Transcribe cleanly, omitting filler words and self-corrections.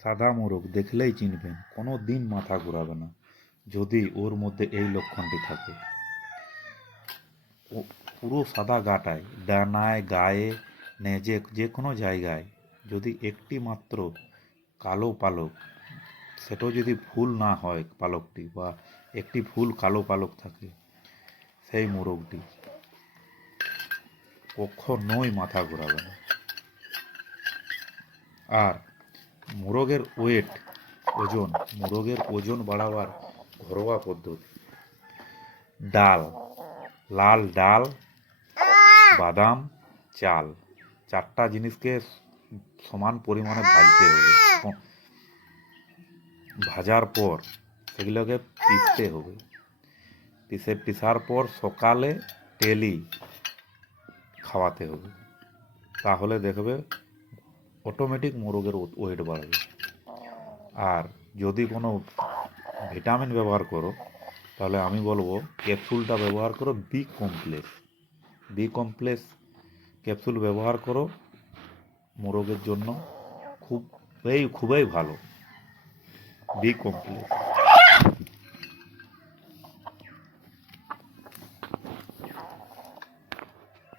সাদা মোরগ দেখলেই চিনবেন, কোনো দিন মাথা ঘোরাবে না যদি ওর মধ্যে এই লক্ষণটি থাকে। ও পুরো সাদা গাটায়, ডানায়, গায়ে, নেজে, যে কোনো জায়গায় যদি একটি মাত্র কালো পালক, সেটাও যদি ফুল না হয় পালকটি, বা একটি ফুল কালো পালক থাকে, সেই মোরগটি কখনোই মাথা ঘোরাবে না। আর মোরগের মোরগের ওজন বাড়াবার ঘরোয়া পদ্ধতি: ডাল, লাল ডাল, বাদাম, চাল, চারটা জিনিসকে সমান পরিমাণে ভাজতে হবে। ভাজার পর সেগুলোকে পিষতে হবে। পিষার পর সকালে ডেলি খাওয়াতে হবে। তাহলে দেখবে অটোমেটিক মোরগের ওয়েট বাড়বে। আর যদি কোনো ভিটামিন ব্যবহার করো, তাহলে আমি বলবো ক্যাপসুলটা ব্যবহার করো, বি কমপ্লেক্স ক্যাপসুল ব্যবহার করো। মোরগের জন্য খুবই খুবই ভালো বি কমপ্লেক্স।